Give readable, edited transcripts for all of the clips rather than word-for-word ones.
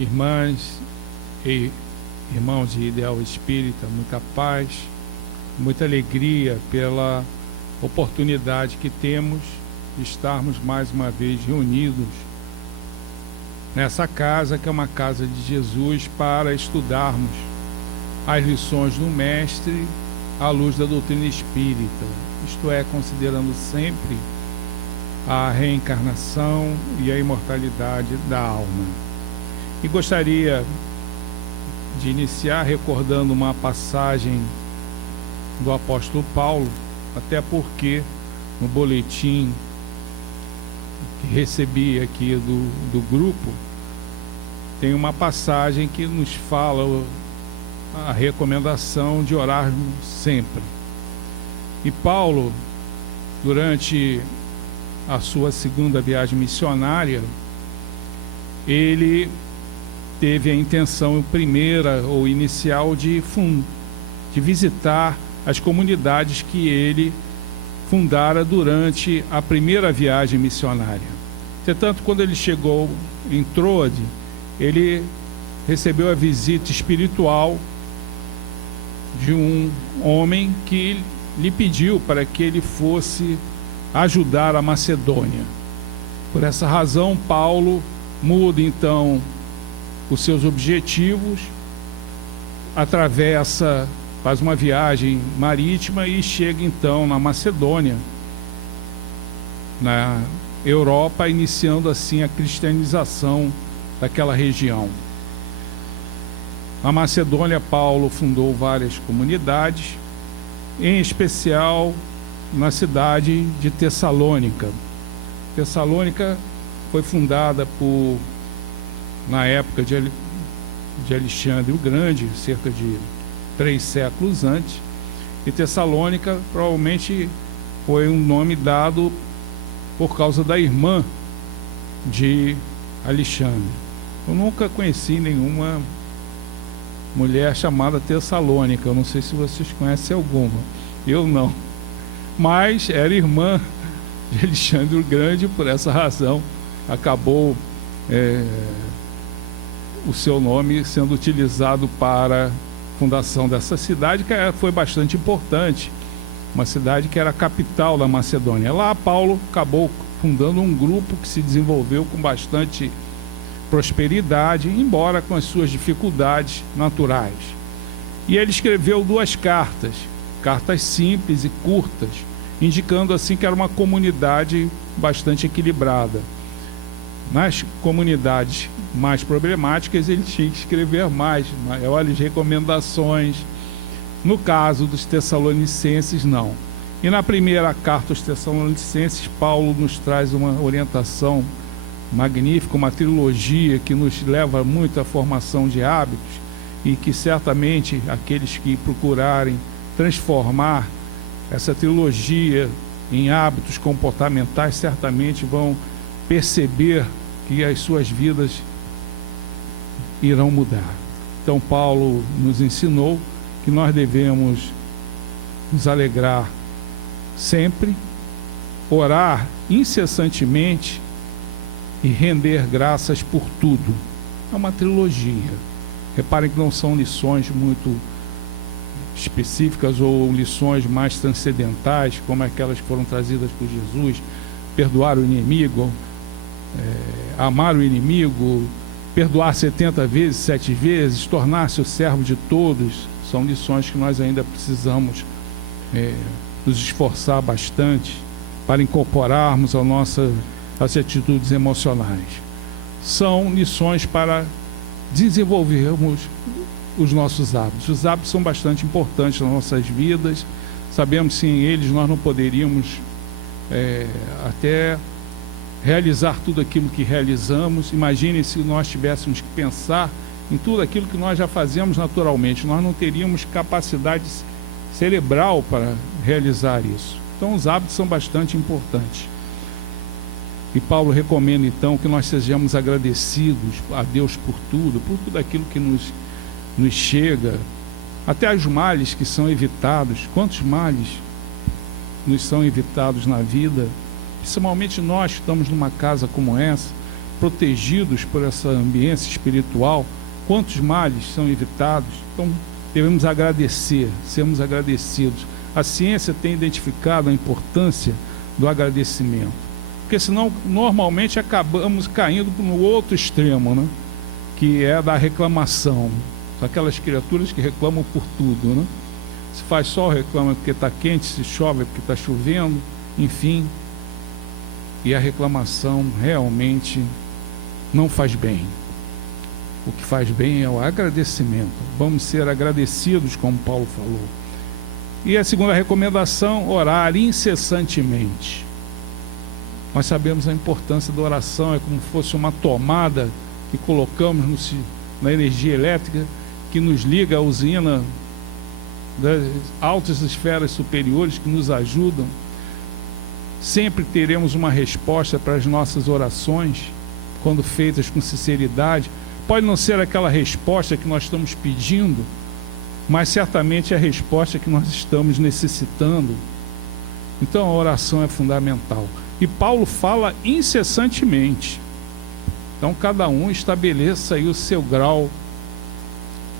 irmãs e irmãos de Ideal Espírita, muita paz, muita alegria pela oportunidade que temos de estarmos mais uma vez reunidos nessa casa, que é uma casa de Jesus, para estudarmos as lições do Mestre à luz da doutrina espírita, isto é, considerando sempre a reencarnação e a imortalidade da alma. E gostaria de iniciar recordando uma passagem do apóstolo Paulo, até porque no boletim que recebi aqui do grupo, tem uma passagem que nos fala a recomendação de orarmos sempre. E Paulo, durante a sua segunda viagem missionária, ele teve a intenção primeira ou inicial de visitar as comunidades que ele fundara durante a primeira viagem missionária. Entretanto, quando ele chegou em Troade, ele recebeu a visita espiritual de um homem que lhe pediu para que ele fosse ajudar a Macedônia. Por essa razão, Paulo muda então os seus objetivos, faz uma viagem marítima e chega então na Macedônia, na Europa, iniciando assim a cristianização daquela região. Na Macedônia, Paulo fundou várias comunidades, em especial na cidade de Tessalônica. Tessalônica foi fundada na época de Alexandre o Grande, cerca de 3 séculos antes, e Tessalônica provavelmente foi um nome dado por causa da irmã de Alexandre. Eu nunca conheci nenhuma mulher chamada Tessalônica, eu não sei se vocês conhecem alguma, eu não, mas era irmã de Alexandre o Grande, por essa razão acabou o seu nome sendo utilizado para a fundação dessa cidade, que foi bastante importante, uma cidade que era a capital da Macedônia. Lá Paulo acabou fundando um grupo que se desenvolveu com bastante prosperidade, embora com as suas dificuldades naturais. E ele escreveu 2 cartas simples e curtas, indicando assim que era uma comunidade bastante equilibrada. Nas comunidades mais problemáticas, ele tinha que escrever maiores recomendações. No caso dos Tessalonicenses, não. E na primeira carta aos Tessalonicenses, Paulo nos traz uma orientação magnífica, uma trilogia que nos leva muito à formação de hábitos e que certamente aqueles que procurarem transformar essa trilogia em hábitos comportamentais certamente vão perceber que as suas vidas irão mudar. Então Paulo nos ensinou que nós devemos nos alegrar sempre, orar incessantemente e render graças por tudo. É uma trilogia. Reparem que não são lições muito específicas ou lições mais transcendentais, como aquelas que foram trazidas por Jesus: perdoar o inimigo, amar o inimigo, perdoar 70 vezes, 7 vezes, tornar-se o servo de todos. São lições que nós ainda precisamos nos esforçar bastante para incorporarmos as atitudes emocionais. São lições para desenvolvermos os nossos hábitos. Os hábitos são bastante importantes nas nossas vidas. Sabemos que sem eles nós não poderíamos até realizar tudo aquilo que realizamos. Imaginem se nós tivéssemos que pensar em tudo aquilo que nós já fazemos naturalmente. Nós não teríamos capacidade cerebral para realizar isso. Então os hábitos são bastante importantes. E Paulo recomenda então que nós sejamos agradecidos a Deus por tudo aquilo que nos chega, até os males que são evitados. Quantos males nos são evitados na vida? Principalmente nós que estamos numa casa como essa, protegidos por essa ambiência espiritual, quantos males são evitados. Então, devemos agradecer, sermos agradecidos. A ciência tem identificado a importância do agradecimento, porque senão, normalmente, acabamos caindo no outro extremo, né? Que é da reclamação. São aquelas criaturas que reclamam por tudo, né? Se faz sol, reclama porque está quente, se chove porque está chovendo, enfim. E a reclamação realmente não faz bem. O que faz bem é o agradecimento. Vamos ser agradecidos, como Paulo falou. E a segunda recomendação, orar incessantemente. Nós sabemos a importância da oração, é como se fosse uma tomada que colocamos na energia elétrica, que nos liga à usina das altas esferas superiores que nos ajudam. Sempre teremos uma resposta para as nossas orações, quando feitas com sinceridade. Pode não ser aquela resposta que nós estamos pedindo, mas certamente é a resposta que nós estamos necessitando. Então a oração é fundamental. E Paulo fala incessantemente. Então cada um estabeleça aí o seu grau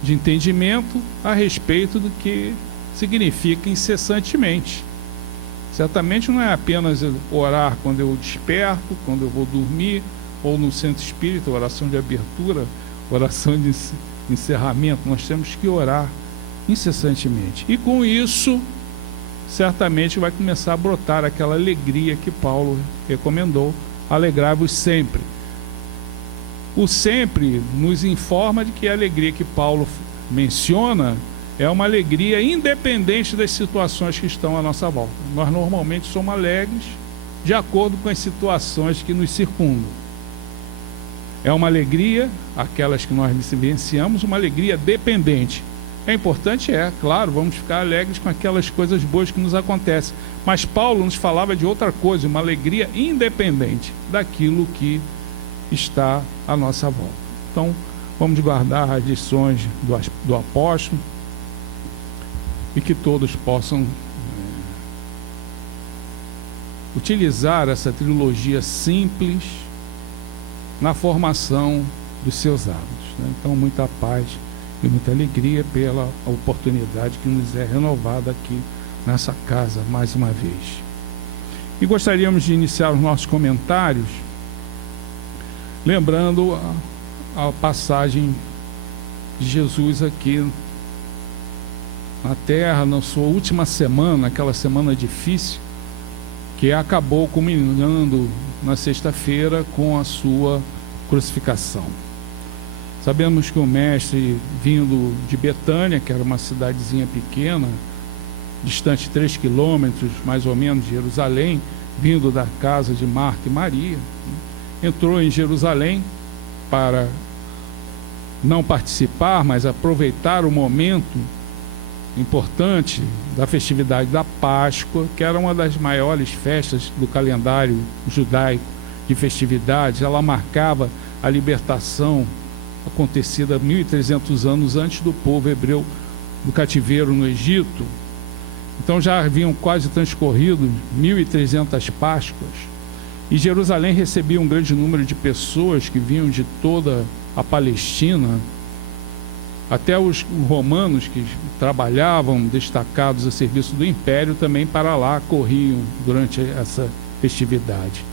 de entendimento a respeito do que significa incessantemente. Certamente não é apenas orar quando eu desperto, quando eu vou dormir, ou no centro espírita, oração de abertura, oração de encerramento. Nós temos que orar incessantemente. E com isso, certamente vai começar a brotar aquela alegria que Paulo recomendou. Alegrai-vos sempre. O sempre nos informa de que a alegria que Paulo menciona é uma alegria independente das situações que estão à nossa volta. Nós normalmente somos alegres de acordo com as situações que nos circundam. É uma alegria, aquelas que nós vivenciamos, uma alegria dependente. É importante, claro, vamos ficar alegres com aquelas coisas boas que nos acontecem. Mas Paulo nos falava de outra coisa, uma alegria independente daquilo que está à nossa volta. Então, vamos guardar as lições do apóstolo e que todos possam utilizar essa trilogia simples na formação dos seus hábitos, né? Então, muita paz e muita alegria pela oportunidade que nos é renovada aqui nessa casa mais uma vez. E gostaríamos de iniciar os nossos comentários lembrando a passagem de Jesus aqui na terra, na sua última semana, aquela semana difícil, que acabou culminando na sexta-feira com a sua crucificação. Sabemos que o mestre, vindo de Betânia, que era uma cidadezinha pequena, distante 3 quilômetros mais ou menos de Jerusalém, vindo da casa de Marta e Maria, entrou em Jerusalém para não participar, mas aproveitar o momento importante da festividade da Páscoa, que era uma das maiores festas do calendário judaico de festividades. Ela marcava a libertação acontecida 1.300 anos antes do povo hebreu do cativeiro no Egito. Então já haviam quase transcorrido 1.300 Páscoas, e Jerusalém recebia um grande número de pessoas que vinham de toda a Palestina. Até os romanos que trabalhavam destacados a serviço do império também para lá corriam durante essa festividade.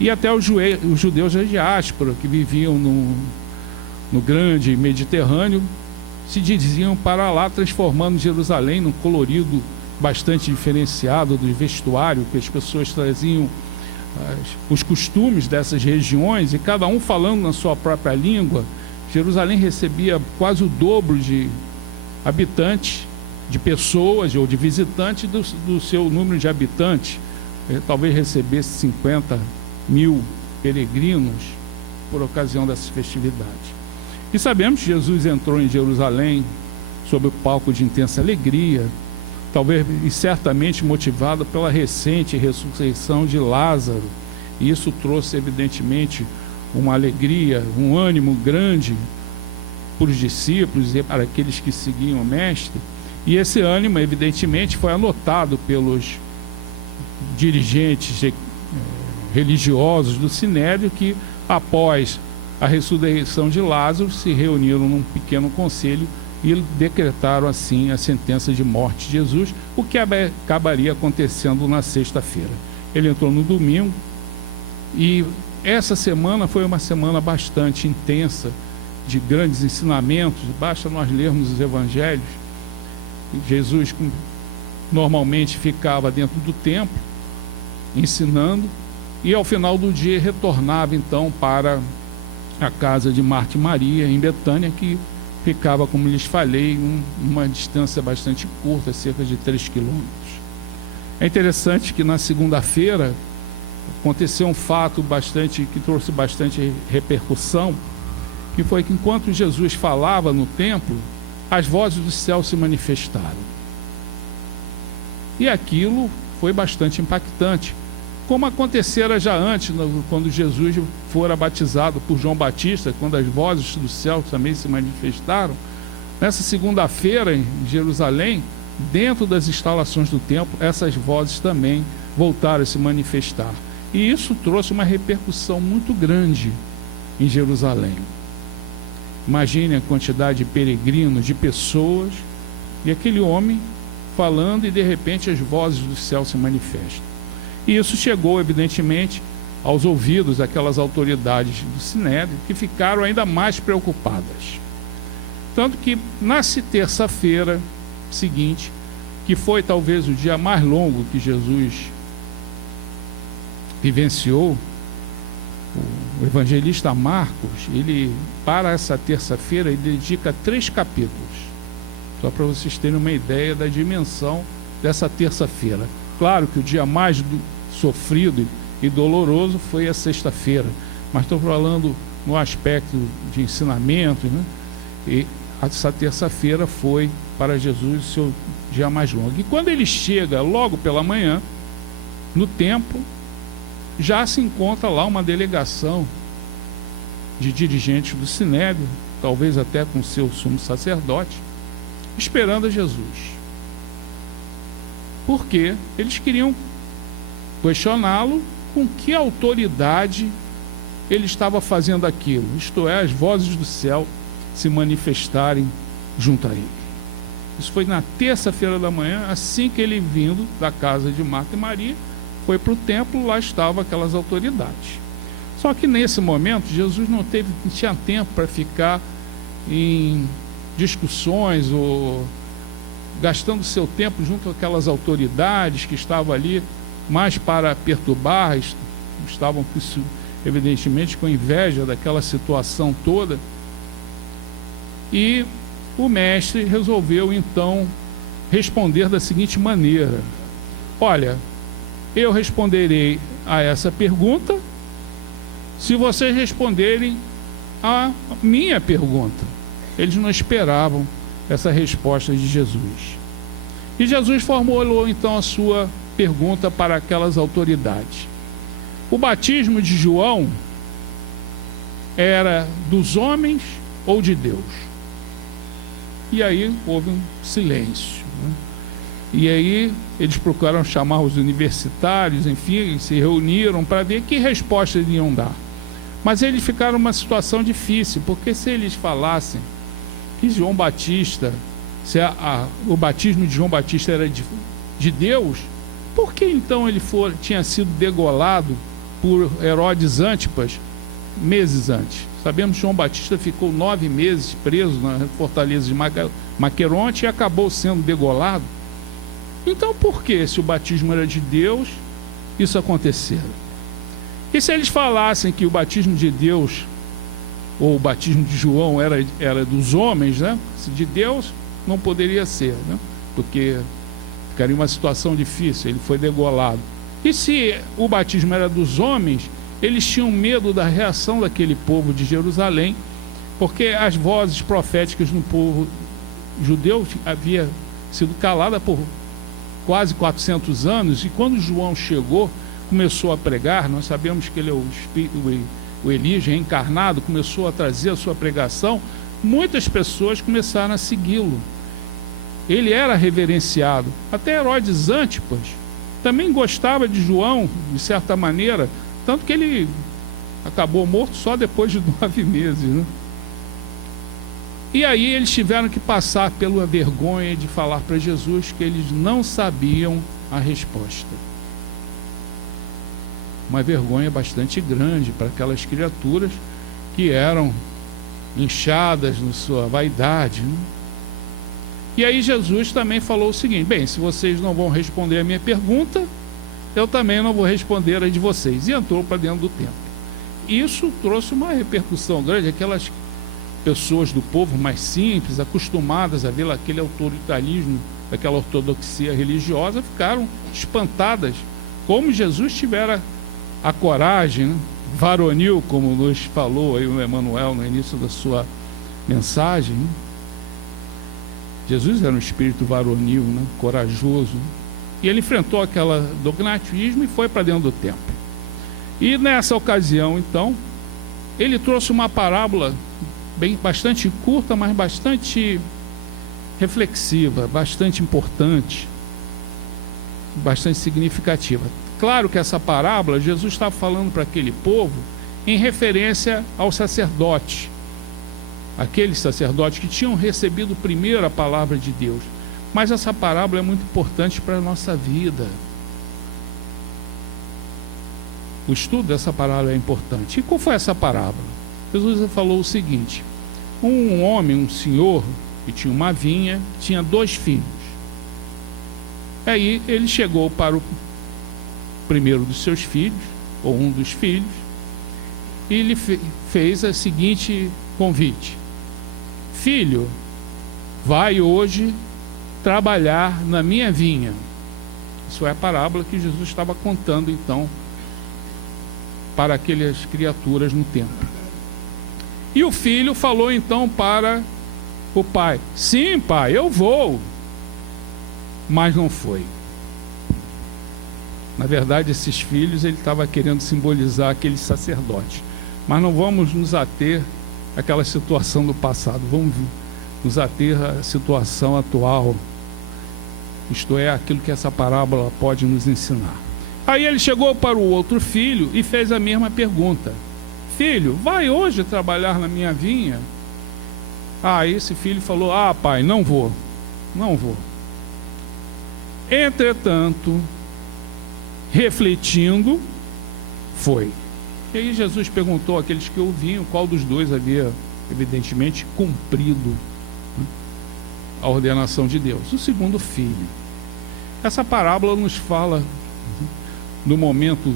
E até os judeus da diáspora que viviam no grande Mediterrâneo se dirigiam para lá, transformando Jerusalém num colorido bastante diferenciado do vestuário, que as pessoas traziam os costumes dessas regiões, e cada um falando na sua própria língua. Jerusalém recebia quase o dobro de habitantes, de pessoas ou de visitantes do seu número de habitantes. Talvez recebesse 50 mil peregrinos por ocasião dessas festividades. E sabemos que Jesus entrou em Jerusalém sob o palco de intensa alegria, talvez e certamente motivado pela recente ressurreição de Lázaro. E isso trouxe evidentemente uma alegria, um ânimo grande para os discípulos e para aqueles que seguiam o mestre. E esse ânimo evidentemente foi anotado pelos dirigentes religiosos do Sinédrio, que após a ressurreição de Lázaro, se reuniram num pequeno conselho e decretaram assim a sentença de morte de Jesus, o que acabaria acontecendo na sexta-feira. Ele entrou no domingo e essa semana foi uma semana bastante intensa, de grandes ensinamentos. Basta nós lermos os evangelhos. Jesus normalmente ficava dentro do templo, ensinando, e ao final do dia retornava então para a casa de Marta e Maria, em Betânia, que ficava, como lhes falei, uma distância bastante curta, cerca de 3 quilômetros. É interessante que na segunda-feira aconteceu um fato que trouxe bastante repercussão, que foi que enquanto Jesus falava no templo, as vozes do céu se manifestaram. E aquilo foi bastante impactante, como acontecera já antes, quando Jesus fora batizado por João Batista, quando as vozes do céu também se manifestaram. Nessa segunda-feira, em Jerusalém, dentro das instalações do templo, essas vozes também voltaram a se manifestar. E isso trouxe uma repercussão muito grande em Jerusalém. Imagine a quantidade de peregrinos, de pessoas, e aquele homem falando, e de repente as vozes do céu se manifestam. E isso chegou, evidentemente, aos ouvidos daquelas autoridades do Sinédrio, que ficaram ainda mais preocupadas. Tanto que, na terça-feira seguinte, que foi talvez o dia mais longo que Jesus vivenciou, o evangelista Marcos, ele, para essa terça-feira, ele dedica 3 capítulos, só para vocês terem uma ideia da dimensão dessa terça-feira. Claro que o dia mais sofrido e doloroso foi a sexta-feira, mas estou falando no aspecto de ensinamento, né? E essa terça-feira foi para Jesus o seu dia mais longo. E quando ele chega logo pela manhã, no templo, já se encontra lá uma delegação de dirigentes do Sinédrio, talvez até com seu sumo sacerdote, esperando a Jesus. Porque eles queriam questioná-lo com que autoridade ele estava fazendo aquilo, isto é, as vozes do céu se manifestarem junto a ele. Isso foi na terça-feira da manhã, assim que ele vindo da casa de Marta e Maria, foi para o templo, lá estavam aquelas autoridades. Só que nesse momento, Jesus não tinha tempo para ficar em discussões ou gastando seu tempo junto àquelas autoridades que estavam ali mais para perturbar, estavam evidentemente com inveja daquela situação toda. E o mestre resolveu então responder da seguinte maneira: olha, eu responderei a essa pergunta se vocês responderem a minha pergunta. Eles não esperavam essa resposta de Jesus. E Jesus formulou então a sua pergunta para aquelas autoridades. O batismo de João era dos homens ou de Deus? E aí houve um silêncio, né? E aí eles procuraram chamar os universitários, enfim, se reuniram para ver que resposta eles iam dar. Mas eles ficaram numa situação difícil, porque se eles falassem que João Batista, o batismo de João Batista era de Deus, por que então ele tinha sido degolado por Herodes Antipas meses antes? Sabemos que João Batista ficou 9 meses preso na fortaleza de Maqueronte e acabou sendo degolado. Então por que, se o batismo era de Deus, isso aconteceu? E se eles falassem que o batismo de Deus, ou o batismo de João era dos homens, né? De Deus não poderia ser, né? Porque ficaria uma situação difícil, ele foi degolado. E se o batismo era dos homens, eles tinham medo da reação daquele povo de Jerusalém, porque as vozes proféticas no povo judeu havia sido calada por quase 400 anos, e quando João chegou, começou a pregar, nós sabemos que ele é o Elias reencarnado, começou a trazer a sua pregação, muitas pessoas começaram a segui-lo. Ele era reverenciado. Até Herodes Antipas também gostava de João, de certa maneira, tanto que ele acabou morto só depois de 9 meses, né? E aí eles tiveram que passar pela vergonha de falar para Jesus que eles não sabiam a resposta. Uma vergonha bastante grande para aquelas criaturas que eram inchadas na sua vaidade, né? E aí Jesus também falou o seguinte: bem, se vocês não vão responder a minha pergunta, eu também não vou responder a de vocês. E entrou para dentro do templo. Isso trouxe uma repercussão grande. Aquelas pessoas do povo mais simples, acostumadas a ver aquele autoritarismo, aquela ortodoxia religiosa, ficaram espantadas. Como Jesus tivera a coragem, né, varonil, como nos falou aí o Emmanuel no início da sua mensagem, né? Jesus era um espírito varonil, né, corajoso, e ele enfrentou aquele dogmatismo e foi para dentro do templo. E nessa ocasião, então, ele trouxe uma parábola bastante curta, mas bastante reflexiva, bastante importante, bastante significativa. Claro que essa parábola, Jesus estava falando para aquele povo em referência ao sacerdote, aqueles sacerdotes que tinham recebido primeiro a palavra de Deus. Mas essa parábola é muito importante para a nossa vida. O estudo dessa parábola é importante. E qual foi essa parábola? Jesus falou o seguinte: um homem, um senhor, que tinha uma vinha, tinha 2 filhos. Aí ele chegou para o primeiro dos seus filhos, ou um dos filhos, e ele fez o seguinte convite: filho, vai hoje trabalhar na minha vinha. Isso é a parábola que Jesus estava contando então para aquelas criaturas no templo. E o filho falou então para o pai: sim, pai, eu vou. Mas não foi. Na verdade, esses filhos ele estava querendo simbolizar aquele sacerdote. Mas não vamos nos ater àquela situação do passado, vamos nos ater à situação atual. Isto é, aquilo que essa parábola pode nos ensinar. Aí ele chegou para o outro filho e fez a mesma pergunta: filho, vai hoje trabalhar na minha vinha? Esse filho falou: pai, não vou. Entretanto, refletindo, foi. E aí Jesus perguntou àqueles que ouviam qual dos dois havia, evidentemente, cumprido a ordenação de Deus. O segundo filho. Essa parábola nos fala no momento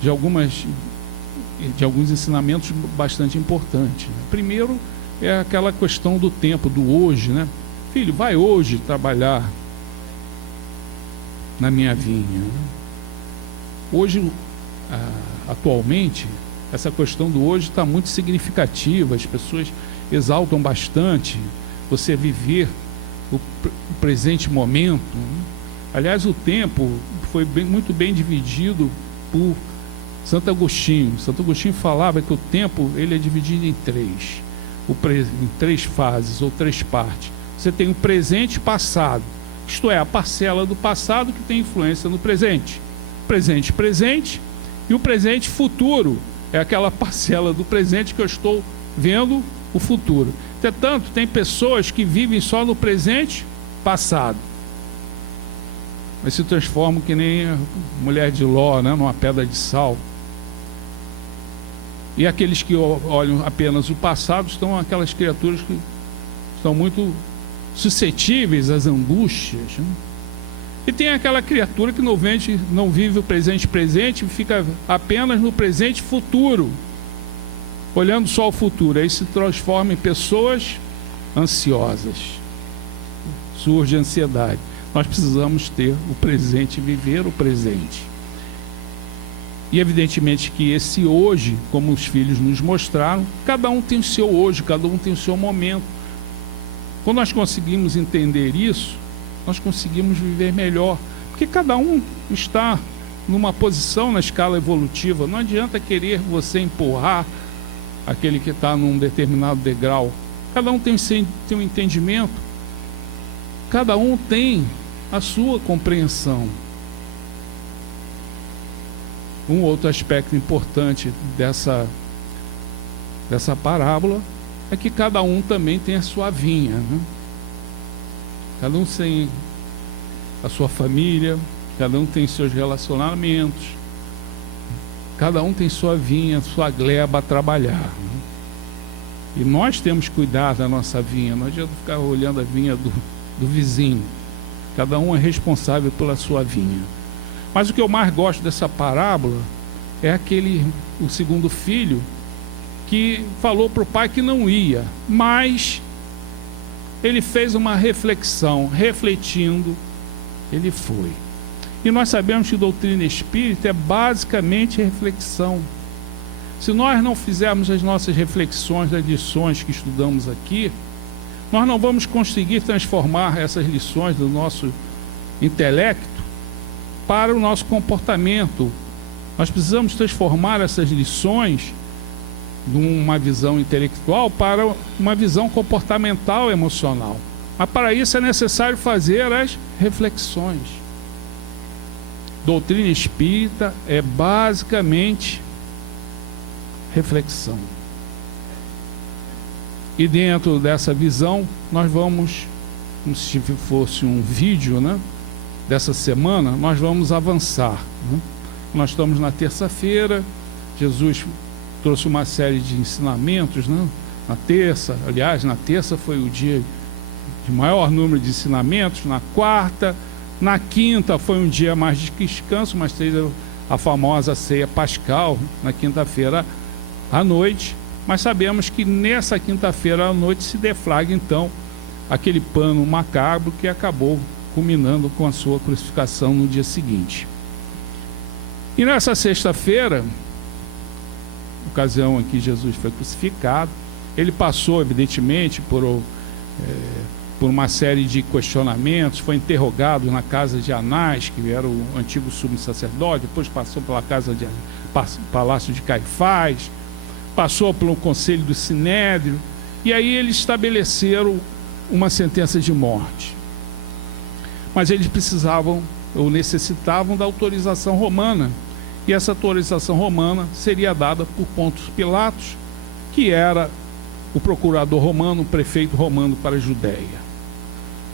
de alguns ensinamentos bastante importantes, né? Primeiro é aquela questão do tempo, do hoje, né? Filho, vai hoje trabalhar na minha vinha. Hoje, atualmente, essa questão do hoje está muito significativa. As pessoas exaltam bastante você viver o presente momento, né? Aliás, o tempo foi muito bem dividido por Santo Agostinho. Santo Agostinho falava que o tempo ele é dividido em 3, em 3 fases ou 3 partes. Você tem o presente e passado, isto é, a parcela do passado que tem influência no presente. Presente e o presente futuro é aquela parcela do presente que eu estou vendo o futuro. Entretanto, tem pessoas que vivem só no presente passado, mas se transformam que nem a mulher de Ló, né, numa pedra de sal. E aqueles que olham apenas o passado são aquelas criaturas que estão muito suscetíveis às angústias, né? E tem aquela criatura que não vive o presente e fica apenas no presente futuro, olhando só o futuro. Aí se transforma em pessoas ansiosas, surge ansiedade. Nós precisamos ter o presente, viver o presente. E evidentemente que esse hoje, como os filhos nos mostraram, cada um tem o seu hoje, cada um tem o seu momento. Quando nós conseguimos entender isso, nós conseguimos viver melhor, porque cada um está numa posição na escala evolutiva. Não adianta querer você empurrar aquele que está num determinado degrau. Cada um tem um entendimento, cada um tem a sua compreensão. Um outro aspecto importante dessa parábola é que cada um também tem a sua vinha, né? Cada um tem a sua família, cada um tem seus relacionamentos, cada um tem sua vinha, sua gleba a trabalhar, né? E nós temos que cuidar da nossa vinha, não adianta ficar olhando a vinha do vizinho. Cada um é responsável pela sua vinha. Mas o que eu mais gosto dessa parábola é o segundo filho, que falou para o pai que não ia, mas ele fez uma reflexão, refletindo, ele foi. E nós sabemos que doutrina espírita é basicamente reflexão. Se nós não fizermos as nossas reflexões das lições que estudamos aqui, nós não vamos conseguir transformar essas lições do nosso intelecto para o nosso comportamento. Nós precisamos transformar essas lições de uma visão intelectual para uma visão comportamental, emocional. Mas para isso é necessário fazer as reflexões. Doutrina espírita é basicamente reflexão. E dentro dessa visão, nós vamos, como se fosse um vídeo, né, dessa semana, nós vamos avançar, né? Nós estamos na terça-feira, Jesus trouxe uma série de ensinamentos, né? Na terça foi o dia de maior número de ensinamentos, na quarta, na quinta foi um dia mais de descanso, mas teve a famosa ceia pascal, na quinta-feira à noite, mas sabemos que nessa quinta-feira à noite se deflagra então aquele pano macabro que acabou culminando com a sua crucificação no dia seguinte. E nessa sexta-feira, ocasião em que Jesus foi crucificado, ele passou evidentemente por uma série de questionamentos, foi interrogado na casa de Anás, que era o antigo sumo sacerdote, depois passou pela palácio de Caifás, passou pelo conselho do Sinédrio, e aí eles estabeleceram uma sentença de morte. Mas eles precisavam ou necessitavam da autorização romana, e essa autorização romana seria dada por Pôncio Pilatos, que era o procurador romano, o prefeito romano para a Judéia.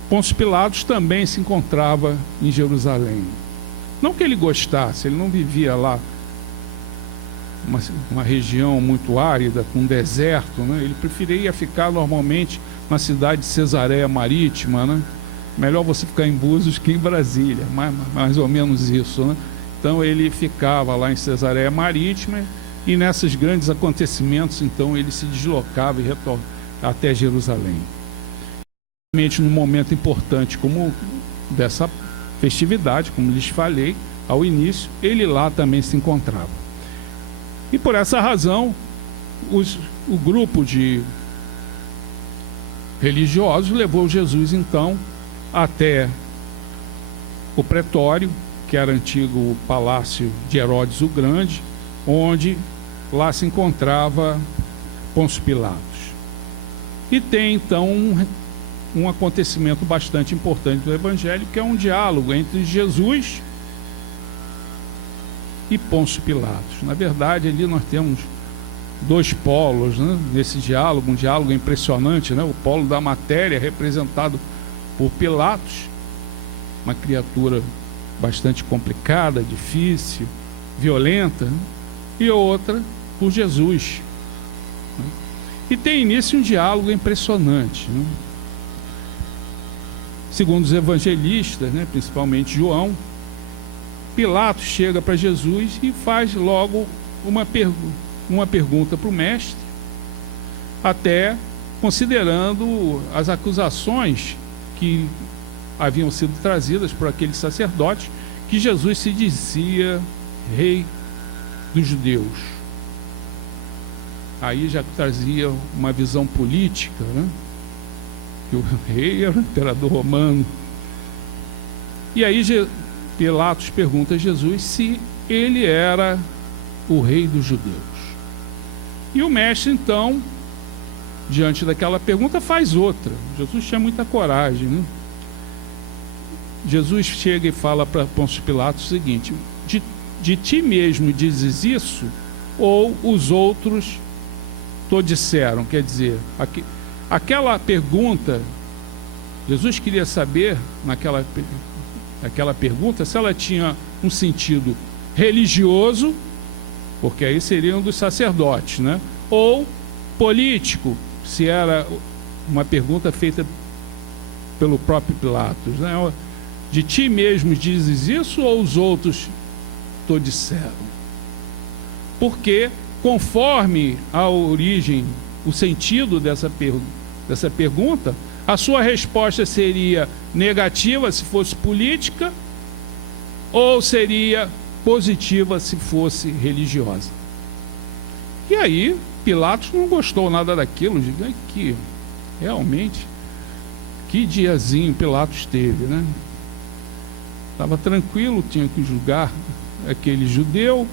Pôncio Pilatos também se encontrava em Jerusalém. Não que ele gostasse, ele não vivia lá, uma região muito árida, com deserto, né? Ele preferia ficar normalmente na cidade de Cesareia Marítima, né? Melhor você ficar em Búzios que em Brasília, mais ou menos isso, né? Então ele ficava lá em Cesareia Marítima e nesses grandes acontecimentos, então ele se deslocava e retornava até Jerusalém. Num momento importante como dessa festividade, como lhes falei ao início, ele lá também se encontrava. E por essa razão, o grupo de religiosos levou Jesus então até o pretório, que era o antigo palácio de Herodes o Grande, onde lá se encontrava Pôncio Pilatos. E tem então um acontecimento bastante importante do Evangelho, que é um diálogo entre Jesus e Pôncio Pilatos. Na verdade, ali nós temos dois polos, né, nesse diálogo, um diálogo impressionante, né? O polo da matéria, representado por Pilatos, uma criatura bastante complicada, difícil, violenta, né? E outra por Jesus, né? E tem início um diálogo impressionante, né? Segundo os evangelistas, né, principalmente João, Pilatos chega para Jesus e faz logo uma pergunta para o mestre, até considerando as acusações que haviam sido trazidas por aqueles sacerdotes, que Jesus se dizia rei dos judeus. Aí já trazia uma visão política, né? Que o rei era o imperador romano. E aí Pilatos pergunta a Jesus se ele era o rei dos judeus. E o mestre então, diante daquela pergunta, faz outra. Jesus tinha muita coragem, né? Jesus chega e fala para Pôncio Pilatos o seguinte: de ti mesmo dizes isso, ou os outros te disseram? Quer dizer, aquela pergunta, Jesus queria saber, naquela pergunta, se ela tinha um sentido religioso, porque aí seriam dos sacerdotes, né? Ou político, se era uma pergunta feita pelo próprio Pilatos, né? De ti mesmo dizes isso, ou os outros te disseram? Porque, conforme a origem, o sentido dessa pergunta, a sua resposta seria negativa se fosse política, ou seria positiva se fosse religiosa. E aí, Pilatos não gostou nada daquilo, que realmente, que diazinho Pilatos teve, né? Estava tranquilo, tinha que julgar aquele judeu,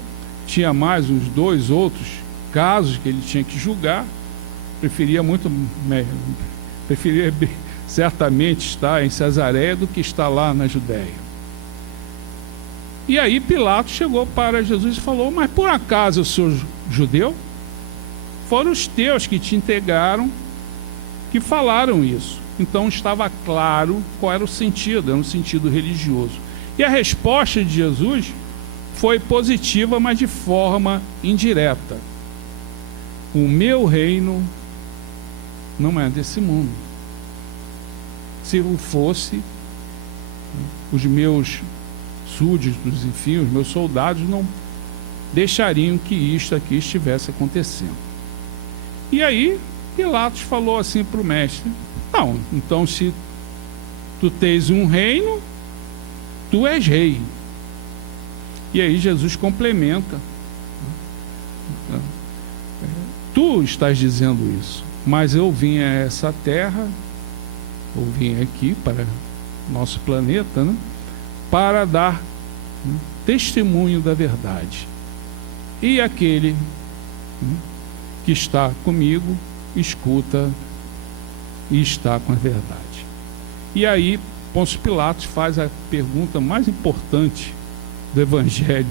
tinha mais uns 2 outros casos que ele tinha que julgar, preferia certamente estar em Cesareia do que estar lá na Judéia. E aí Pilatos chegou para Jesus e falou: mas por acaso eu sou judeu? Foram os teus que te entregaram que falaram isso. Então estava claro qual era o sentido, era um sentido religioso. E a resposta de Jesus foi positiva, mas de forma indireta. O meu reino não é desse mundo. Se o fosse, os meus súditos, enfim, os meus soldados não deixariam que isto aqui estivesse acontecendo. E aí Pilatos falou assim para o mestre: não, então se tu tens um reino, tu és rei. E aí Jesus complementa: tu estás dizendo isso, mas eu vim a essa terra, eu vim aqui para nosso planeta, né, para dar testemunho da verdade. E aquele que está comigo escuta e está com a verdade. E aí Pôncio Pilatos faz a pergunta mais importante do Evangelho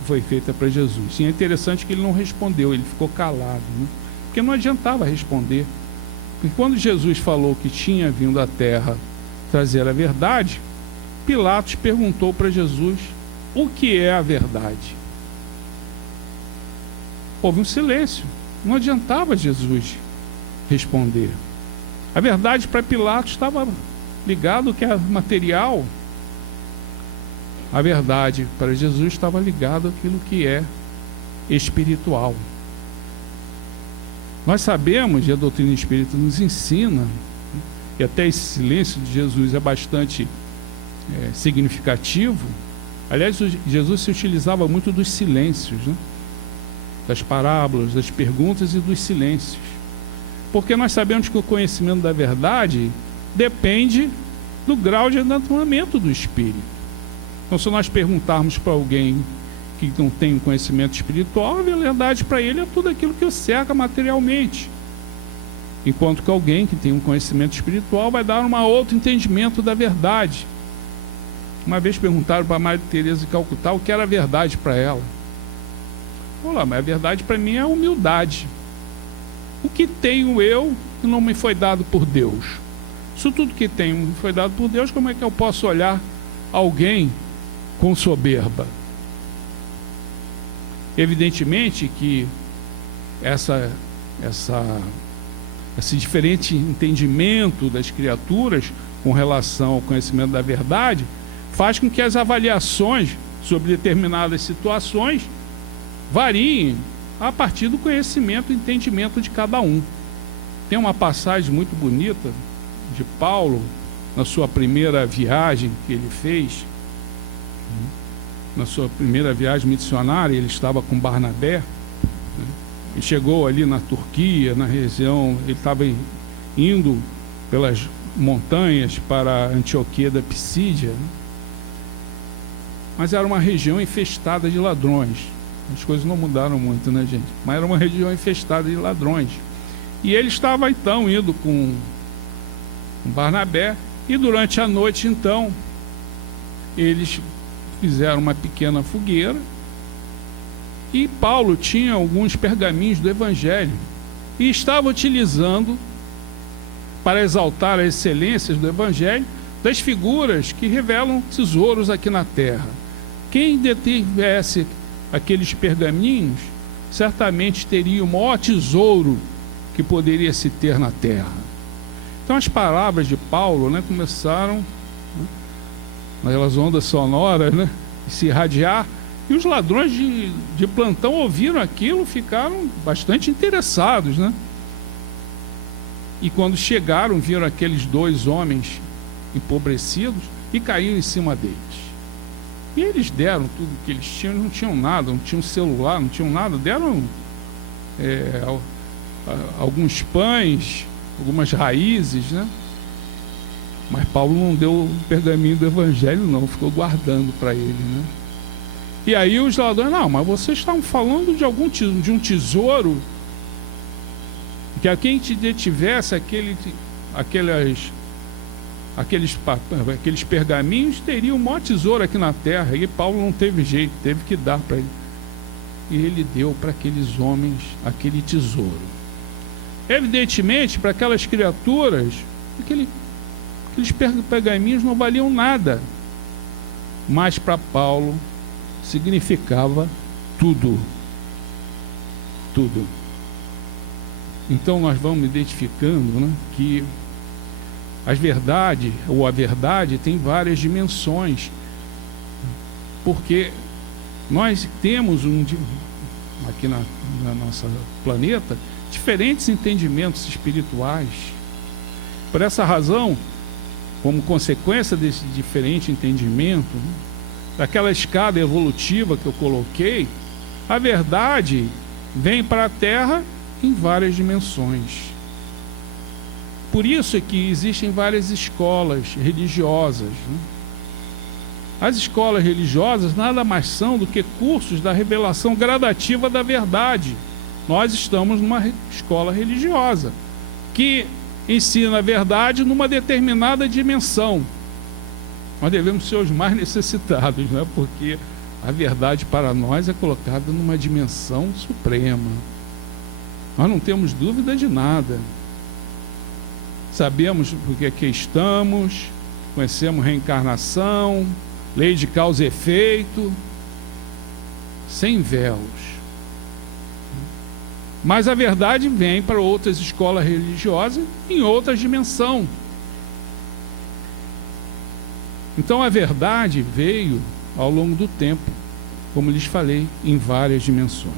que foi feita para Jesus. E é interessante que ele não respondeu, ele ficou calado, né? Porque não adiantava responder. Porque quando Jesus falou que tinha vindo à terra trazer a verdade, Pilatos perguntou para Jesus: o que é a verdade? Houve um silêncio, não adiantava Jesus responder. A verdade para Pilatos estava ligado ao que é material. A verdade para Jesus estava ligado àquilo que é espiritual. Nós sabemos, e a doutrina espírita nos ensina, e até esse silêncio de Jesus é bastante significativo. Aliás, Jesus se utilizava muito dos silêncios, né? Das parábolas, das perguntas e dos silêncios. Porque nós sabemos que o conhecimento da verdade depende do grau de adiantamento do espírito. Então, se nós perguntarmos para alguém que não tem um conhecimento espiritual, a verdade para ele é tudo aquilo que o cerca materialmente. Enquanto que alguém que tem um conhecimento espiritual vai dar um outro entendimento da verdade. Uma vez perguntaram para a Maria Teresa de Calcutá o que era a verdade para ela. Olá, mas a verdade para mim é a humildade. O que tenho eu que não me foi dado por Deus? Se tudo que tenho me foi dado por Deus, como é que eu posso olhar alguém com soberba? Evidentemente que esse diferente entendimento das criaturas com relação ao conhecimento da verdade faz com que as avaliações sobre determinadas situações variem a partir do conhecimento e entendimento de cada um. Tem uma passagem muito bonita de Paulo na sua primeira viagem que ele fez, na sua primeira viagem missionária. Ele estava com Barnabé, né? E chegou ali na Turquia, na região, ele estava indo pelas montanhas para Antioquia da Pisídia, né? Mas era uma região infestada de ladrões. As coisas não mudaram muito, né, gente? Mas era uma região infestada de ladrões. E ele estava então indo com Barnabé, e durante a noite então eles fizeram uma pequena fogueira E Paulo tinha alguns pergaminhos do Evangelho e estava utilizando, para exaltar as excelências do Evangelho, das figuras que revelam tesouros aqui na terra. Quem detivesse aqueles pergaminhos, certamente teria o maior tesouro que poderia se ter na terra. Então as palavras de Paulo, né, começaram, né, naquelas ondas sonoras, né, se irradiar, e os ladrões de plantão ouviram aquilo, ficaram bastante interessados, né? E quando chegaram, viram aqueles dois homens empobrecidos e caíram em cima deles. E eles deram tudo que eles tinham, não tinham nada, não tinham celular, não tinham nada, deram alguns pães, algumas raízes, né? Mas Paulo não deu o pergaminho do Evangelho, não, ficou guardando para ele, né? E aí os ladrões, não, mas vocês estavam falando de um tesouro, que a quem te detivesse aqueles pergaminhos teria o maior tesouro aqui na terra. E Paulo não teve jeito, teve que dar para ele. E ele deu para aqueles homens aquele tesouro. Evidentemente, para aquelas criaturas, aqueles pergaminhos não valiam nada, mas para Paulo significava tudo. Tudo. Então nós vamos identificando, né, que a verdade tem várias dimensões, porque nós temos aqui na nossa planeta diferentes entendimentos espirituais. Por essa razão, como consequência desse diferente entendimento, né, daquela escada evolutiva que eu coloquei, a verdade vem para a Terra em várias dimensões. Por isso é que existem várias escolas religiosas, né? As escolas religiosas nada mais são do que cursos da revelação gradativa da verdade. Nós estamos numa escola religiosa que ensina a verdade numa determinada dimensão. Nós devemos ser os mais necessitados, né? Porque a verdade para nós é colocada numa dimensão suprema. Nós não temos dúvida de nada. Sabemos porque aqui estamos, conhecemos reencarnação, lei de causa e efeito, sem véus. Mas a verdade vem para outras escolas religiosas em outra dimensão. Então a verdade veio ao longo do tempo, como lhes falei, em várias dimensões.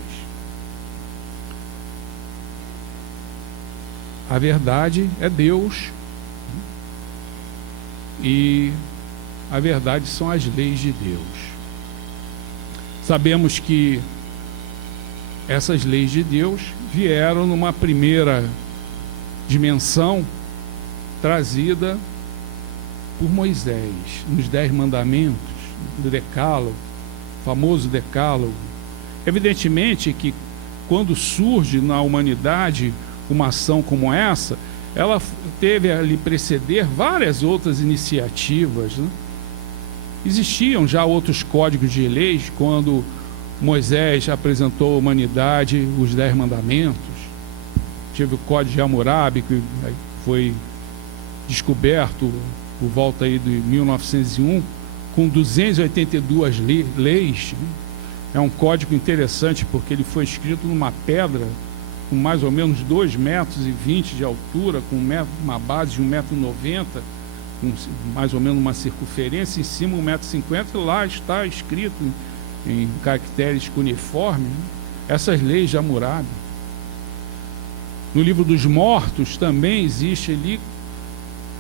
A verdade é Deus, e a verdade são as leis de Deus. Sabemos que essas leis de Deus vieram numa primeira dimensão trazida por Moisés, nos 10 mandamentos, do Decálogo, famoso Decálogo. Evidentemente que quando surge na humanidade uma ação como essa, ela teve a lhe preceder várias outras iniciativas, né? Existiam já outros códigos de leis quando Moisés apresentou à humanidade os 10 mandamentos. Teve o Código de Hammurabi, que foi descoberto por volta aí de 1901, com 282 leis. É um código interessante porque ele foi escrito numa pedra com mais ou menos 2,20 metros de altura, com uma base de 1,90 m, com mais ou menos uma circunferência, em cima 1,50 m, e lá está escrito em caracteres cuneiformes, né, essas leis de Hammurabi. No livro dos mortos também existe ali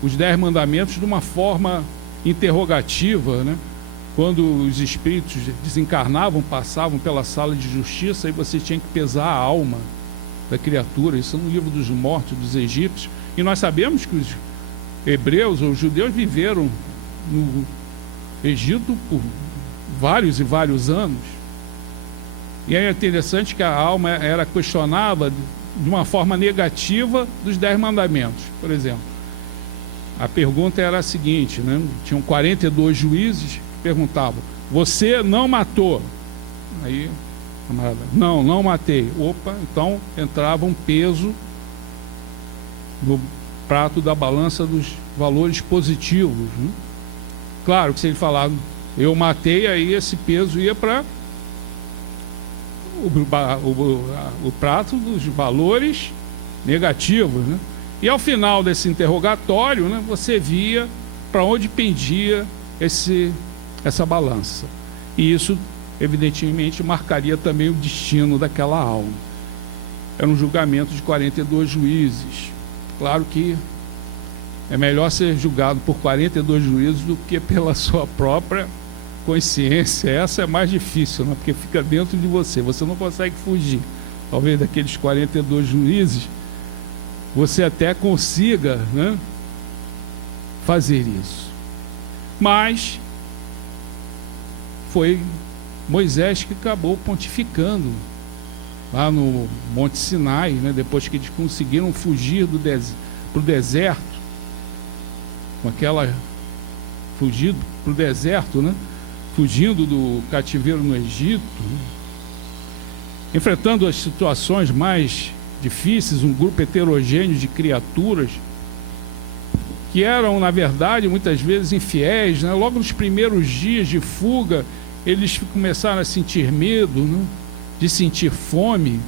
os 10 mandamentos de uma forma interrogativa, né? Quando os espíritos desencarnavam, passavam pela sala de justiça, aí você tinha que pesar a alma da criatura. Isso é no livro dos mortos dos egípcios. E nós sabemos que os hebreus ou os judeus viveram no Egito por vários e vários anos. E é interessante que a alma era questionada de uma forma negativa dos 10 mandamentos. Por exemplo, a pergunta era a seguinte, né? Tinham 42 juízes que perguntavam: você não matou? Aí camarada? Não matei. Opa, então entrava um peso no prato da balança dos valores positivos, né? Claro que se ele falar, eu matei, aí esse peso ia para o prato dos valores negativos, né? E ao final desse interrogatório, né, você via para onde pendia essa balança. E isso, evidentemente, marcaria também o destino daquela alma. Era um julgamento de 42 juízes. Claro que é melhor ser julgado por 42 juízes do que pela sua própria consciência. Essa é mais difícil, né? Porque fica dentro de você. Você não consegue fugir. Talvez daqueles 42 juízes, você até consiga, né, fazer isso. Mas foi Moisés que acabou pontificando lá no Monte Sinai, né, depois que eles conseguiram fugir para o deserto, fugir para o deserto, né, fugindo do cativeiro no Egito, né, enfrentando as situações mais difíceis, um grupo heterogêneo de criaturas que eram, na verdade, muitas vezes infiéis, né? Logo nos primeiros dias de fuga, eles começaram a sentir medo, né, de sentir fome.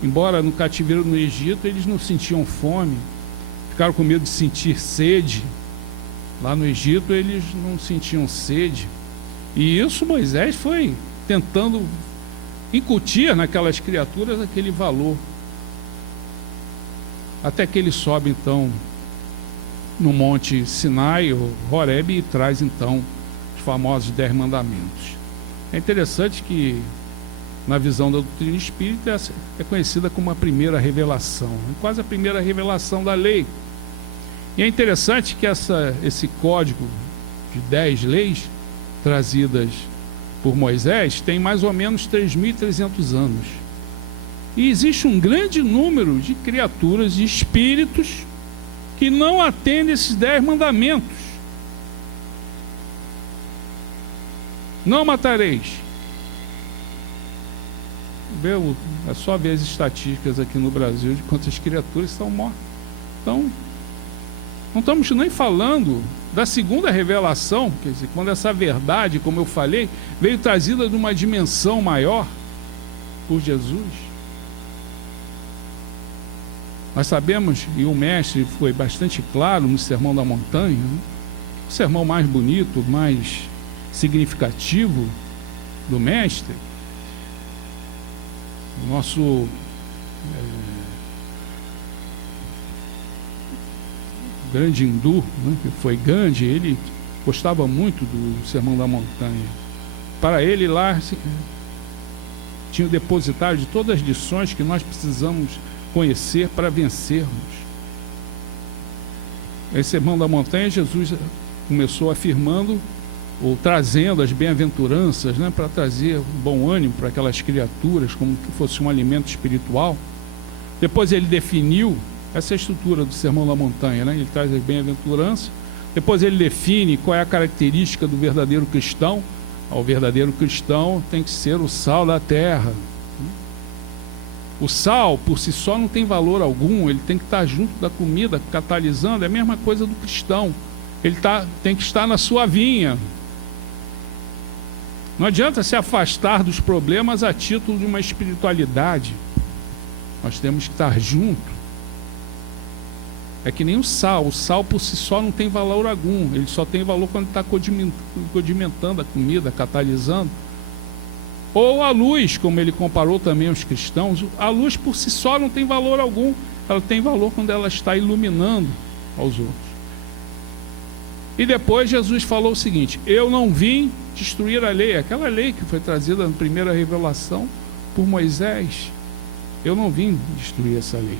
Embora no cativeiro no Egito eles não sentiam fome, ficaram com medo de sentir sede. Lá no Egito eles não sentiam sede. E isso Moisés foi tentando incutir naquelas criaturas aquele valor. Até que ele sobe então no Monte Sinai, o Horebe, e traz então os famosos 10 mandamentos. É interessante que na visão da doutrina espírita é conhecida como a primeira revelação, quase a primeira revelação da lei. E é interessante que esse código de 10 leis trazidas por Moisés tem mais ou menos 3.300 anos. E existe um grande número de criaturas e espíritos que não atendem esses 10 mandamentos. Não matareis. É só ver as estatísticas aqui no Brasil de quantas criaturas estão mortas. Então, não estamos nem falando da segunda revelação, quer dizer, quando essa verdade, como eu falei, veio trazida de uma dimensão maior por Jesus. Nós sabemos, e o mestre foi bastante claro no Sermão da Montanha, né? O sermão mais bonito, mais significativo do mestre, o nosso grande hindu, né, que foi Gandhi, ele gostava muito do Sermão da Montanha. Para ele lá tinha o depositário de todas as lições que nós precisamos conhecer para vencermos. Esse Sermão da Montanha, Jesus começou afirmando ou trazendo as bem-aventuranças, né, para trazer bom ânimo para aquelas criaturas, como que fosse um alimento espiritual. Depois ele definiu essa estrutura do Sermão da Montanha, né? Ele traz as bem-aventuranças. Depois ele define qual é a característica do verdadeiro cristão. O verdadeiro cristão tem que ser o sal da terra. O sal, por si só, não tem valor algum. Ele tem que estar junto da comida, catalisando. É a mesma coisa do cristão. Ele tem que estar na sua vinha. Não adianta se afastar dos problemas a título de uma espiritualidade. Nós temos que estar junto. É que nem o sal por si só não tem valor algum, ele só tem valor quando está condimentando a comida, catalisando. Ou a luz, como ele comparou também aos cristãos, a luz por si só não tem valor algum, ela tem valor quando ela está iluminando aos outros. E depois Jesus falou o seguinte: eu não vim destruir a lei, aquela lei que foi trazida na primeira revelação por Moisés, eu não vim destruir essa lei.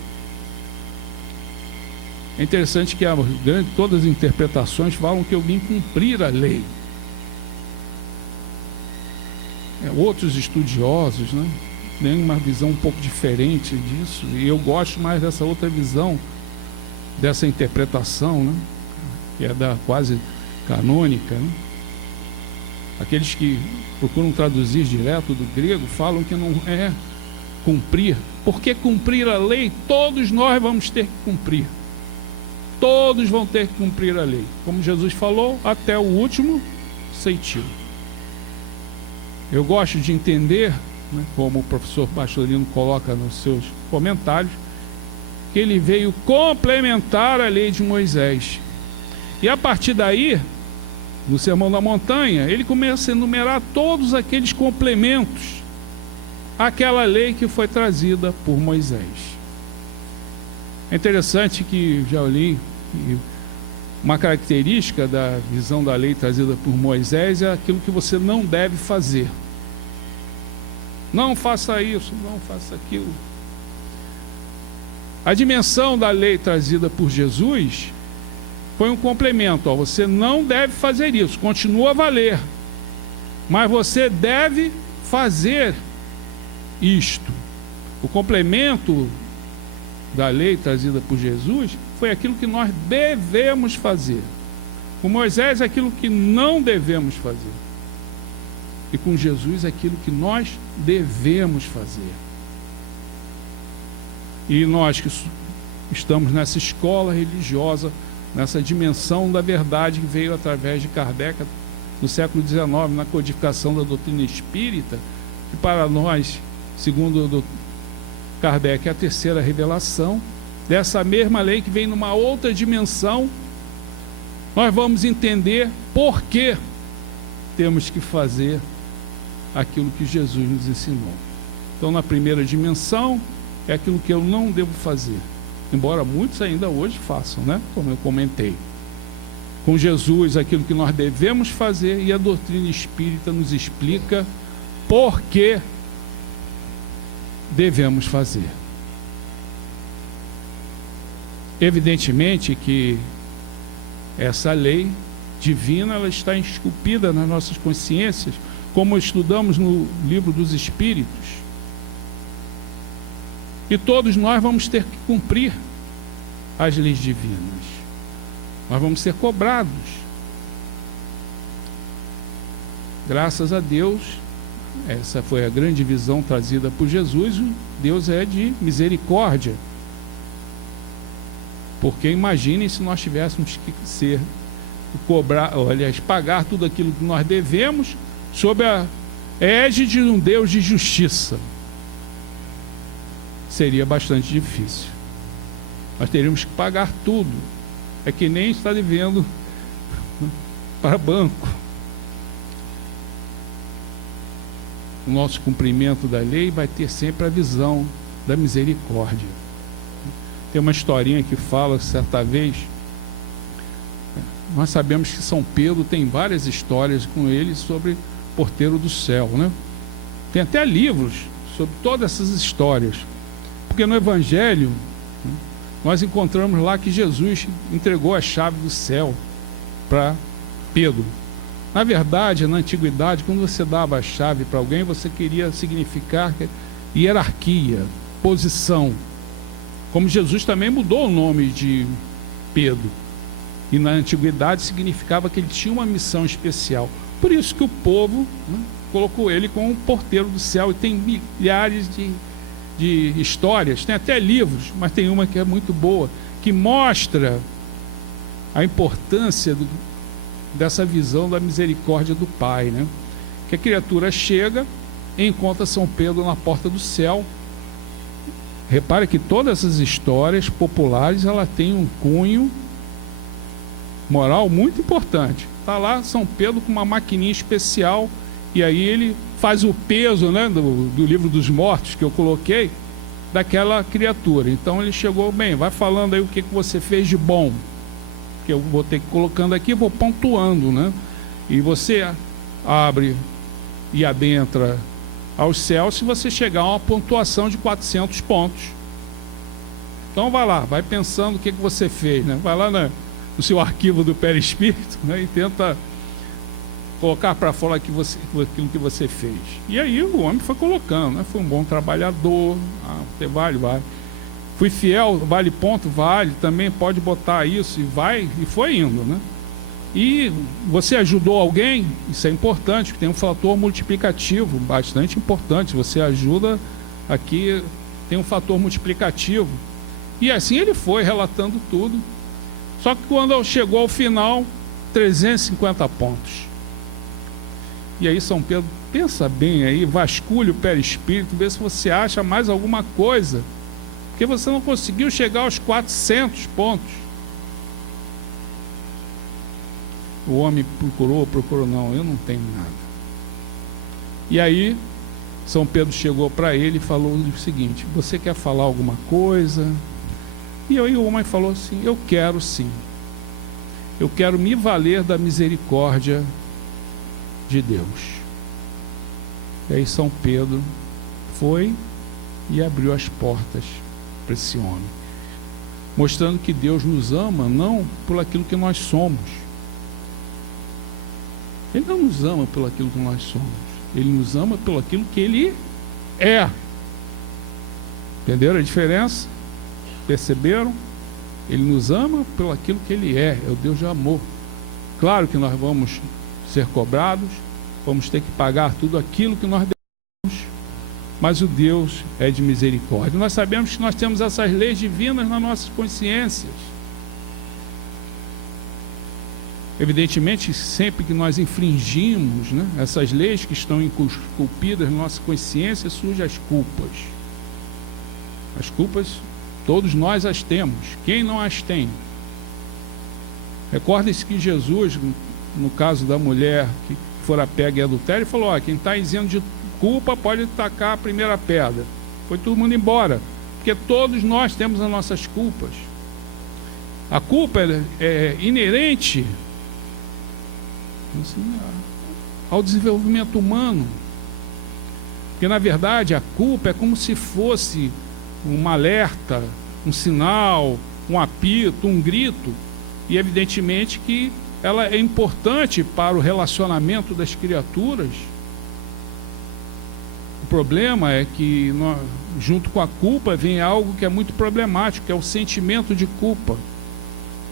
É interessante que todas as interpretações falam que eu vim cumprir a lei. Outros estudiosos, né, têm uma visão um pouco diferente disso, e eu gosto mais dessa outra visão, dessa interpretação, né, que é da quase canônica, né? Aqueles que procuram traduzir direto do grego falam que não é cumprir. Porque cumprir a lei, todos nós vamos ter que cumprir. Todos vão ter que cumprir a lei. Como Jesus falou, até o último ceitil. Eu gosto de entender, né, como o professor Pastorino coloca nos seus comentários, que ele veio complementar a lei de Moisés. E a partir daí, no Sermão da Montanha, ele começa a enumerar todos aqueles complementos àquela lei que foi trazida por Moisés. É interessante que já li uma característica da visão da lei trazida por Moisés é aquilo que você não deve fazer. Não faça isso, não faça aquilo. A dimensão da lei trazida por Jesus foi um complemento. Ó, você não deve fazer isso, continua a valer, mas você deve fazer isto. O complemento da lei trazida por Jesus foi aquilo que nós devemos fazer. Com Moisés, aquilo que não devemos fazer. E com Jesus, aquilo que nós devemos fazer. E nós que estamos nessa escola religiosa, nessa dimensão da verdade que veio através de Kardec no século XIX, na codificação da doutrina espírita, que para nós, segundo Kardec, é a terceira revelação dessa mesma lei que vem numa outra dimensão. Nós vamos entender por que temos que fazer aquilo que Jesus nos ensinou. Então, na primeira dimensão, é aquilo que eu não devo fazer, embora muitos ainda hoje façam, né? Como eu comentei. Com Jesus, aquilo que nós devemos fazer, e a doutrina espírita nos explica por que devemos fazer. Evidentemente que essa lei divina, ela está esculpida nas nossas consciências, como estudamos no Livro dos Espíritos. E todos nós vamos ter que cumprir as leis divinas. Nós vamos ser cobrados. Graças a Deus, essa foi a grande visão trazida por Jesus. Deus é de misericórdia. Porque imaginem se nós tivéssemos que pagar tudo aquilo que nós devemos sob a égide de um Deus de justiça. Seria bastante difícil. Nós teríamos que pagar tudo. É que nem está devendo para banco. O nosso cumprimento da lei vai ter sempre a visão da misericórdia. Tem uma historinha que fala, certa vez, nós sabemos que São Pedro tem várias histórias com ele sobre Porteiro do Céu, né? Tem até livros sobre todas essas histórias, porque no Evangelho nós encontramos lá que Jesus entregou a chave do céu para Pedro. Na verdade, na antiguidade, quando você dava a chave para alguém, você queria significar hierarquia, posição. Como Jesus também mudou o nome de Pedro. E na antiguidade significava que ele tinha uma missão especial. Por isso que o povo, né, colocou ele como porteiro do céu. E tem milhares de histórias, tem até livros, mas tem uma que é muito boa, que mostra a importância dessa visão da misericórdia do Pai, né? Que a criatura chega e encontra São Pedro na porta do céu. Repare que todas essas histórias populares, ela tem um cunho moral muito importante. Está lá São Pedro com uma maquininha especial, e aí ele faz o peso, né, do livro dos mortos que eu coloquei, daquela criatura. Então ele chegou, bem, vai falando aí o que você fez de bom, que eu vou ter que ir colocando aqui, vou pontuando, né? E você abre e adentra aos céus se você chegar a uma pontuação de 400 pontos. Então vai lá, vai pensando o que você fez, né? Vai lá no seu arquivo do perispírito, né, e tenta colocar para fora aquilo que você fez. E aí o homem foi colocando, né? Foi um bom trabalhador, vale. Fui fiel, vale ponto, vale, também pode botar isso, e vai, e foi indo, né? E você ajudou alguém, isso é importante, tem um fator multiplicativo, bastante importante. Você ajuda aqui, tem um fator multiplicativo. E assim ele foi relatando tudo. Só que quando chegou ao final, 350 pontos. E aí São Pedro, pensa bem aí, vasculhe o perispírito, vê se você acha mais alguma coisa. Porque você não conseguiu chegar aos 400 pontos. O homem procurou, não, eu não tenho nada. E aí, São Pedro chegou para ele e falou o seguinte: você quer falar alguma coisa? E aí o homem falou assim: eu quero sim. Eu quero me valer da misericórdia de Deus. E aí São Pedro foi e abriu as portas para esse homem, mostrando que Deus nos ama não por aquilo que nós somos. Ele não nos ama pelo aquilo que nós somos. Ele nos ama pelo aquilo que Ele é. Entenderam a diferença? Perceberam? Ele nos ama pelo aquilo que Ele é. É o Deus de amor. Claro que nós vamos ser cobrados, vamos ter que pagar tudo aquilo que nós devemos, mas o Deus é de misericórdia. Nós sabemos que nós temos essas leis divinas nas nossas consciências. Evidentemente, sempre que nós infringimos, né, essas leis que estão esculpidas na nossa consciência, surgem as culpas. As culpas, todos nós as temos. Quem não as tem? Recordem-se que Jesus, no caso da mulher que fora pega em adultério, falou: quem está isento de culpa pode tacar a primeira pedra. Foi todo mundo embora, porque todos nós temos as nossas culpas. A culpa é inerente assim, ao desenvolvimento humano, porque na verdade a culpa é como se fosse um alerta, um sinal, um apito, um grito, e evidentemente que ela é importante para o relacionamento das criaturas. O problema é que junto com a culpa vem algo que é muito problemático, que é o sentimento de culpa.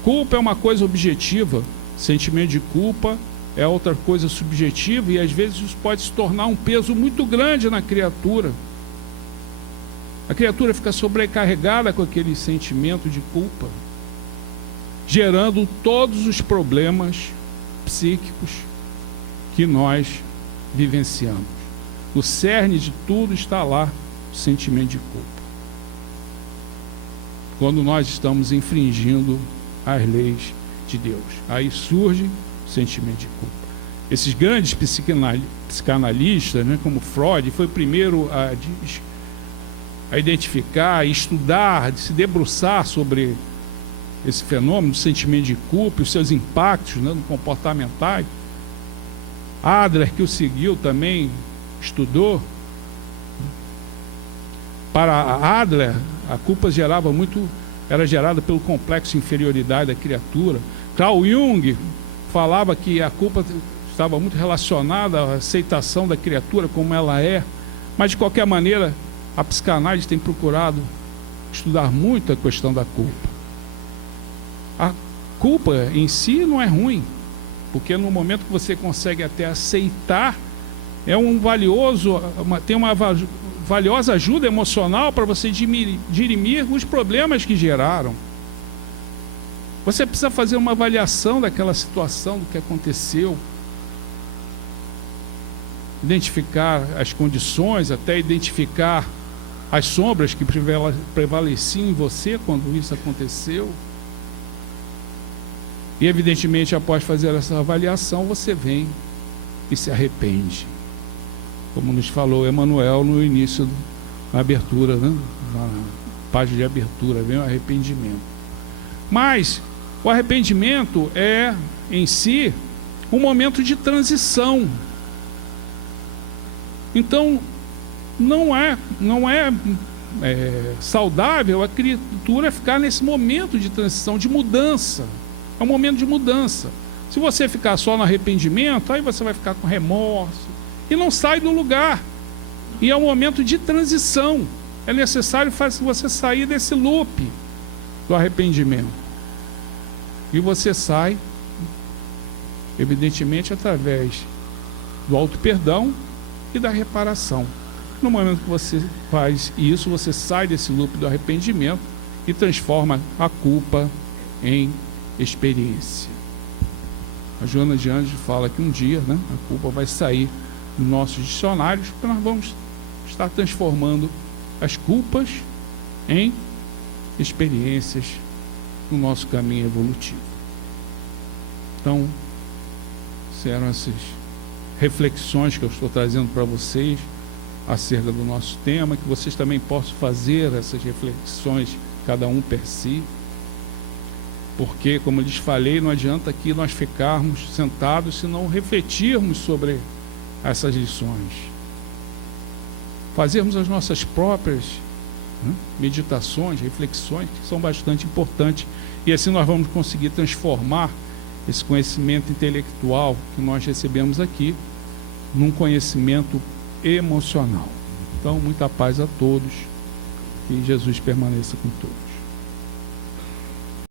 Culpa é uma coisa objetiva, sentimento de culpa é outra coisa subjetiva, e às vezes isso pode se tornar um peso muito grande na criatura. A criatura fica sobrecarregada com aquele sentimento de culpa, gerando todos os problemas psíquicos que nós vivenciamos. O cerne de tudo está lá, o sentimento de culpa. Quando nós estamos infringindo as leis de Deus, aí surge sentimento de culpa. Esses grandes psicanalistas, né, como Freud, foi o primeiro a identificar, a estudar, se debruçar sobre esse fenômeno do sentimento de culpa e os seus impactos, né, comportamentais. Adler, que o seguiu, também estudou. Para Adler, a culpa era gerada pelo complexo de inferioridade da criatura. Carl Jung falava que a culpa estava muito relacionada à aceitação da criatura como ela é, mas de qualquer maneira a psicanálise tem procurado estudar muito a questão da culpa. A culpa em si não é ruim, porque no momento que você consegue até aceitar, tem uma valiosa ajuda emocional para você dirimir os problemas que geraram. Você precisa fazer uma avaliação daquela situação, do que aconteceu, identificar as condições, até identificar as sombras que prevaleciam em você quando isso aconteceu. E evidentemente, após fazer essa avaliação, você vem e se arrepende. Como nos falou Emmanuel no início, na abertura, né? Na página de abertura, vem o arrependimento. Mas o arrependimento é, em si, um momento de transição. Então, não é saudável a criatura ficar nesse momento de transição, de mudança. É um momento de mudança. Se você ficar só no arrependimento, aí você vai ficar com remorso e não sai do lugar. E é um momento de transição. É necessário você sair desse loop do arrependimento. E você sai Evidentemente, através do auto-perdão e da reparação. No momento que você faz isso, você sai desse loop do arrependimento e transforma a culpa em experiência. A Joana de Anjos fala que um dia, né, a culpa vai sair dos nossos dicionários, porque nós vamos estar transformando as culpas em experiências no nosso caminho evolutivo. Então, serão essas reflexões que eu estou trazendo para vocês acerca do nosso tema, que vocês também possam fazer essas reflexões, cada um per si, porque, como eu lhes falei, não adianta aqui nós ficarmos sentados se não refletirmos sobre essas lições, fazermos as nossas próprias meditações, reflexões, que são bastante importantes, e assim nós vamos conseguir transformar esse conhecimento intelectual que nós recebemos aqui num conhecimento emocional. Então, muita paz a todos, que Jesus permaneça com todos.